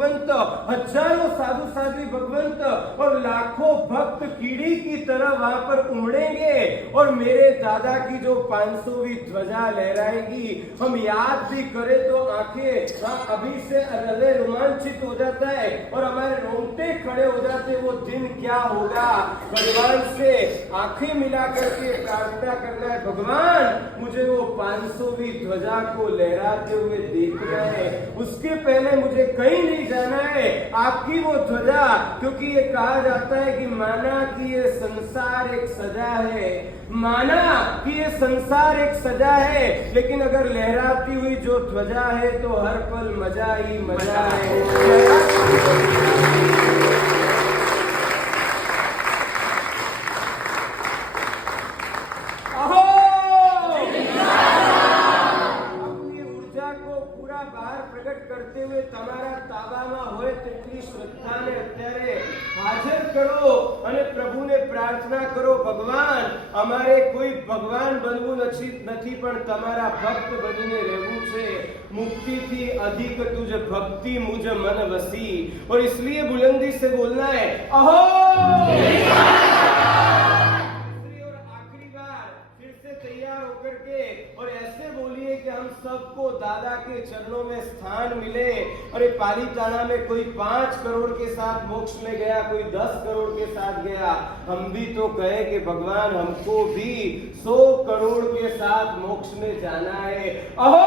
भगवंत, हजारों साधु साध्वी भगवंत और लाखों भक्त कीड़ी की तरह वहां पर उमड़ेंगे और मेरे दादा की जो 500वीं ध्वजा लहराएगी। हम याद भी करें तो आंखें अभी से हृदय रोमांचित हो जाता है और हमारे रोंगटे खड़े हो जाते। वो दिन क्या होगा, भगवान से आंखें मिला करके प्रार्थना करना है, भगवान मुझे वो 500वीं ध्वजा को लहराते हुए देखना है। उसके पहले मुझे कहीं नहीं जाना है, आपकी वो ध्वजा, क्योंकि ये कहा जाता है कि माना कि ये संसार एक सजा है, माना कि ये संसार एक सजा है, लेकिन अगर लहराती हुई जो ध्वजा है तो हर पल मजा ही मजा है। करते हुए તમારા તાબામાં હોય તેટલી શ્રદ્ધાને અત્યારે હાજર કરો અને પ્રભુને પ્રાર્થના કરો, ભગવાન અમારે કોઈ ભગવાન બનવું નથી પણ તમારા ભક્ત બનીને રહેવું છે। मुक्ति थी अधिक तुझ भक्ति मुझ मन वसी, और इसलिए बुलंदी से बोलना है अहो। तैयार होकर के और ऐसे बोलिए कि हम सबको दादा के चरणों में स्थान मिले। और पालीताना में कोई 5 करोड़ के साथ मोक्ष में गया, कोई 10 करोड़ के साथ गया, हम भी तो कहे कि भगवान हमको भी 100 करोड़ के साथ मोक्ष में जाना है। अहो